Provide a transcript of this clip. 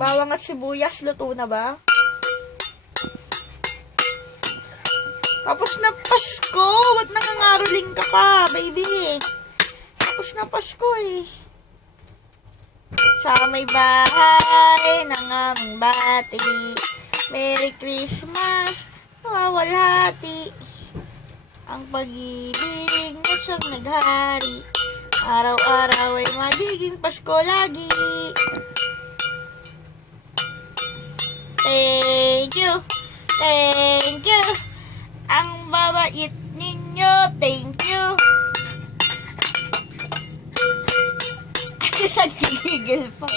Bawang at sibuyas, luto na ba? Tapos na Pasko! Ba't nangangaroling ka pa, baby? Tapos na Pasko eh. Sa may bahay ng aming bati, Merry Christmas, nawawalhati. Ang pag-ibig na siyang naghari, araw-araw ay magiging Pasko lagi. Thank you, thank you. Ang babait ninyo, thank you. Nagigigil pa.